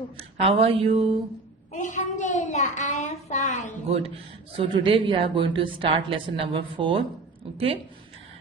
wabarakatuh. How are you? Alhamdulillah, I am fine. Good. So today we are going to start lesson number 4. Okay.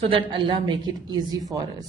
so that Allah make it easy for us.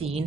3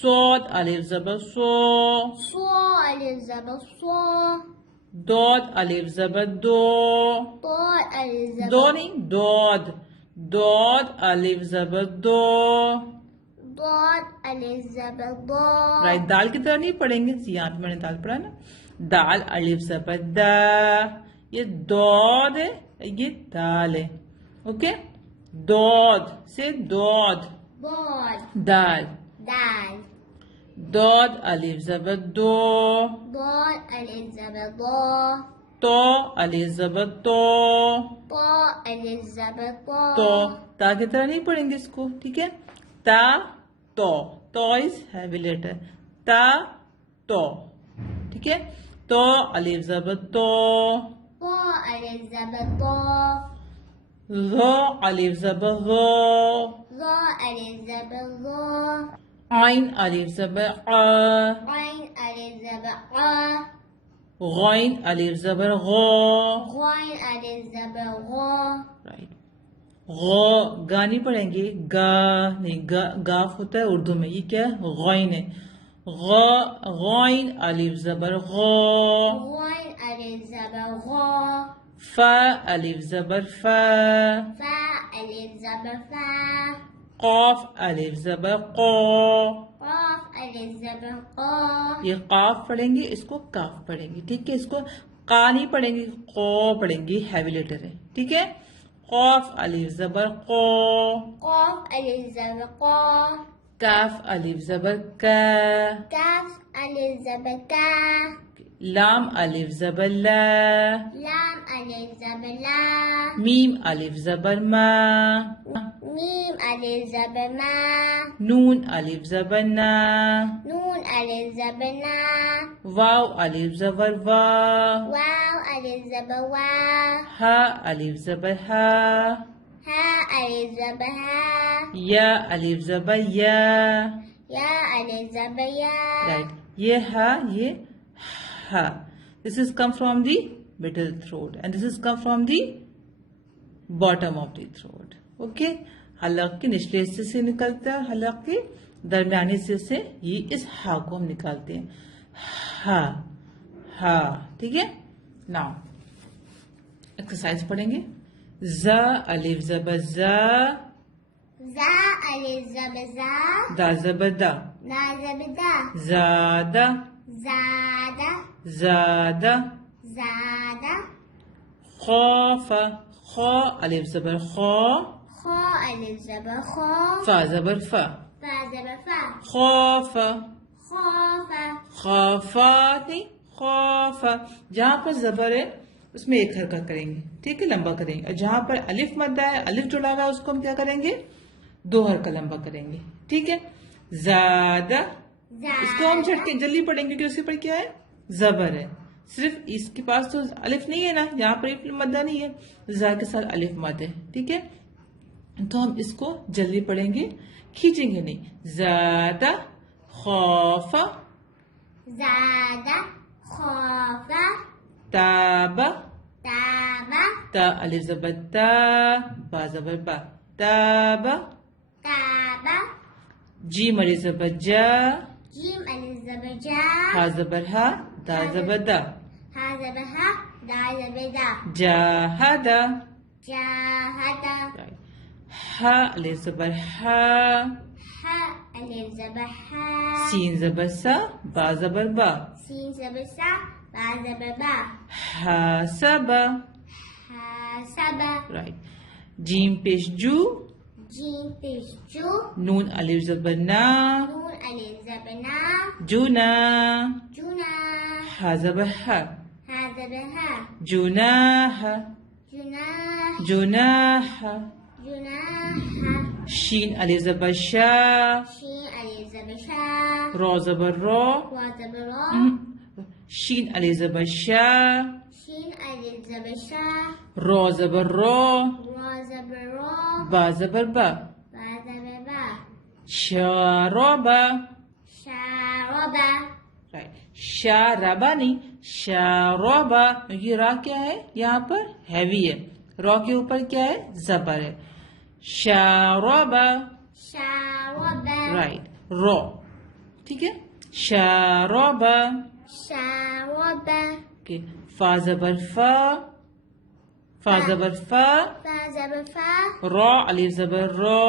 صاد الف زبر صو. صو ألف زبر صو. داد الف زبر دو. ضاد ألف زبر دو نہیں داد. داد الف زبر دو. ضاد ألف زبر ضا. رائٹ دال کی طرح نہیں پڑھیں گے. یہاں پہ میں نے دال پڑھا نا. دال الف زبر دا. یہ دود ہے, یہ دال ہے. اوکے. دود سے دود. ضاد دال. دال. دود الف زبر دو. ضاد ألف زبر ضا. تو الف زبر تو. طا ألف زبر طا. تو تا کی طرح نہیں پڑھیں گے اس کو. ٹھیک ہے. تا تو. تو از ہیوی لیٹر. تا تو. ٹھیک ہے. تو الف زبر تو. طا ألف زبر طا. ظا الف زبر ظا. ظا ألف زبر ظا. عین الف زبر ع. عين ألف زبر ع. غین الف زبر غا. غين ألف زبر غا. رائٹ. غا گا نہیں پڑھیں گے. گا نہیں. گاف ہوتا ہے اردو میں. یہ کیا ہے؟ غین ہے. غا غین الف زبر غا. غين ألف زبر غا. فا الف زبر فا. فا ألف زبر فا. قاف الف زبر قا. قاف ألف زبر قا. یہ قاف پڑھیں گے, اس کو کاف پڑھیں گے. ٹھیک ہے. اس کو قا نہیں پڑھیں گے, قو پڑھیں گے. ہیوی لیٹر ہے. ٹھیک ہے. قاف الف زبر قو. قاف ألف زبر قا. کاف الف زبر کا. كاف ألف زبر كا. لام الف زبر لا. لام ألف زبر لا. میم الف زبر ما. ميم ألف زبر ما. نون الف زبر نا. نون ألف زبر نا. واو الف زبر وا. واو ألف زبر وا. ہا الف زبر ہا. ها ألف زبر ها. یا الف زبر یا. يا ألف زبر يا. رائٹ. یہ ہا, یہ ہا. This is come from the middle throat and this is come from the bottom of the throat. Okay. حلق کے نچلے حصے سے نکلتا ہے, حلق کے درمیانی حصے سے یہ اس ہا کو ہم نکالتے ہیں. ہا ہا. ٹھیک ہے. ناؤ ایکسرسائز پڑھیں گے. زا الف زبر زا. زا ألف زبر زا. دا زبر دا. دا زبر دا. زادا. زادا. زادا. زادا. خاف. خا الف زبر خا. خا ألف زبر خا. فا زبر فا. فا زبر فا. خاف. خاف. خافا نہیں, خافا. جہاں پر زبر ہے اس میں ایک حرکت کریں گے. ٹھیک ہے. لمبا کریں گے. اور جہاں پر الف مدہ ہے, الف جڑا ہوا ہے, اس کو ہم کیا کریں گے؟ دو حرکت لمبا کریں گے. ٹھیک ہے. زادہ. اس کو ہم جھٹ کے جلدی پڑھیں گے کہ اس کے پر کیا ہے؟ زبر ہے. صرف اس کے پاس تو الف نہیں ہے نا, یہاں پر الف مدہ نہیں ہے, زا کے ساتھ الف مد ہے. ٹھیک ہے. تو ہم اس کو جلدی پڑھیں گے, کھینچیں گے نہیں. زادہ خوفا. زادا. خافا. تابا. تابا. تا الف زبر تا. با زبر با. تابا. تابا. جیم الف زبر جا. جيم ألف زبر جا. ہا زبر ہا. دا زبر دا. ها زبر ها. دا زبر دا. جاہدا. جاهدا. ہا الف زبر ہا. ها ألف زبر ها. سین زبر سا. با زبر با. سين زبر سا. با زبر با. ہا سبا. حاسبا. رائٹ. جیم پیش جو. جيم پیش جو. نون الف زبر نا. نون ألف زبر نا. جونا. جنا. ہا زبر ہا. ها زبر ها. جناح. جناح. جناح. جناح. شین الف زبر شا. شين ألف زبر شا. را زبر را. را زبر را. شین الف زبر شا. شين ألف زبر شا. را زبر را. را زبر را. با زبر با. با زبر با. شاربا. شاربا. رائٹ. شاربا نہیں, شاربا. یہ را کیا ہے یہاں پر؟ ہیوی ہے. را کے اوپر کیا ہے؟ زبر ہے. شاربا. شاربا. رائٹ. رو. ٹھیک ہے. شرب. شرب. اوکے. فا زبر فا. فا زبر فا. فا زبر فا. را الف زبر را.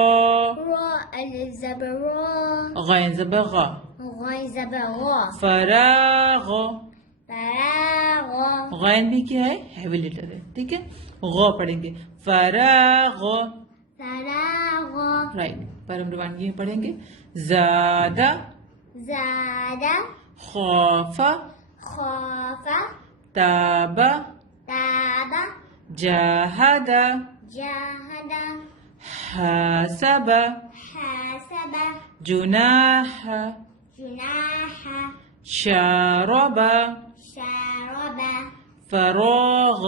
را الف زبر را. غین زبر غا. غین زبر غا. فراغ. فراغ. غین بھی کیا ہے؟ ہیوی لیٹر ہے. ٹھیک ہے. غا پڑھیں گے. فراغ. فراغ. رائٹ. پر ہم روانگی میں پڑھیں گے. زادہ. زادہ. خوف. خوف. تاب. تاب. جاہد. جاہد. حاسب. حاسب. جناح. جناح. شارب. شرب. فراغ.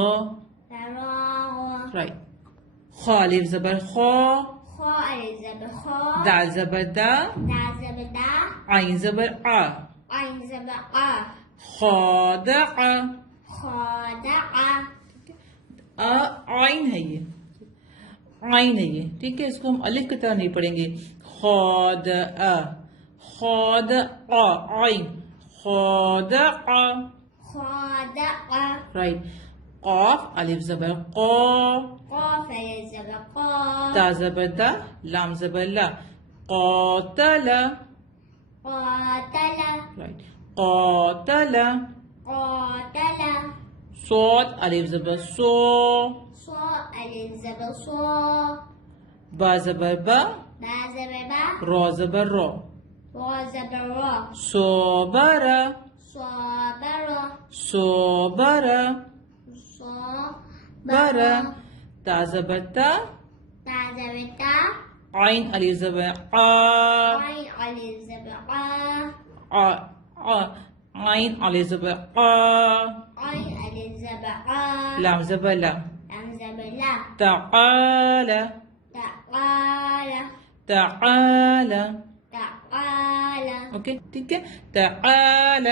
فراغ. رائٹ. خا الف زبر خا. خا الف زبر خا. دال زبر دا. دا زبر دا. عین زبر آ. عین زبر آ. خادع. خادع. عین ہے یہ. عین ہے یہ. ٹھیک ہے. اس کو ہم الف کی طرح نہیں پڑھیں گے. خادع. خادع. عین. خادع. خادع. رائٹ. قاف الف زبر قا. قاف الف زبر قا. تا زبر دا. لام زبر لا. قاتل. قاتل. رائٹ. قاتل. قاتل. صاد الف زبر صو. صا الف زبر صا. با زبر با. با زبر با. را زبر را. را زبر را. صابر. صابر. صابر. بر. صابر. تا زبر تا. تا زبر تا. عین الف زبر آ. عین الف زبر آ. عین الف زبر آ. عین الف زبر آ. لام زبر لا. لام زبر لا. تعال. تعال. تعال. تعال. اوکے. ٹھیک ہے. تعال.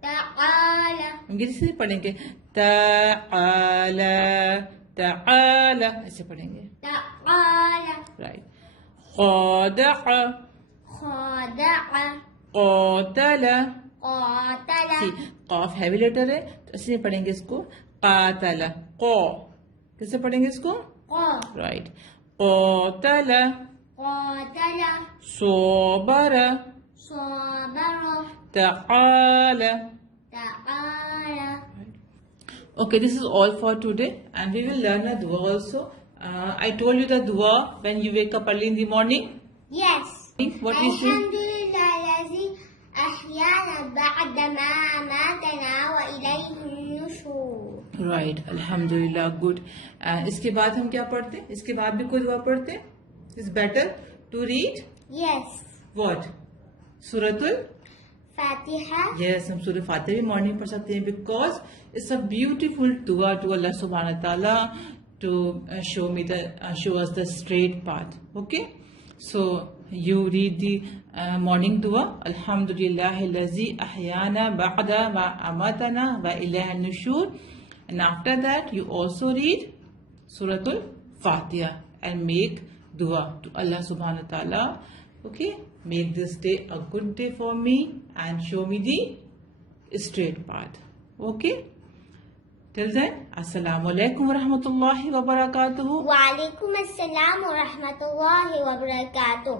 تعال. انگلش سے پڑھیں گے. تعال. تعال ایسے پڑھیں گے. تعال. رائٹ. خادع. خادع. قاتل. قاتل. قاف ہیوی لیٹر ہے تو ایسے پڑھیں گے اس کو. قاتل. قو. کیسے پڑھیں گے اس کو؟ قا. رائٹ. قاتل. قاتل. صابر. صابر. تعال. تعال. Okay, this is all for today and we will learn a dua also. I told you the dua when you wake up early in the morning. Yes. What we say? Alhamdulillah الذي أحيانا بعد ما أماتنا وإليه النشور. Right. Alhamdulillah. Good. اس کے بعد ہم کیا پڑھتے ہیں؟ اس کے بعد بھی کوئی دعا پڑھتے ہیں؟ It's better to read Yes. what? سورۃ Fatiha. Yes, ہم سورہ فاتحہ بھی مارننگ پڑھ سکتے ہیں because it's a beautiful dua to Allah subhanahu wa ta'ala to show us the straight path. Okay, so you read the morning dua. Alhamdulillahi allazi ahyana ba'da ma amatana wa ilayhi an-nushur, and after that you also read Suratul Fatiha and make dua to Allah subhanahu wa ta'ala. Okay, make this day a good day for me and show me the straight path. Okay, till then, assalamu alaikum wa rahmatullahi wa barakatuhu. Wa alaikum assalam wa rahmatullahi wa barakatuh.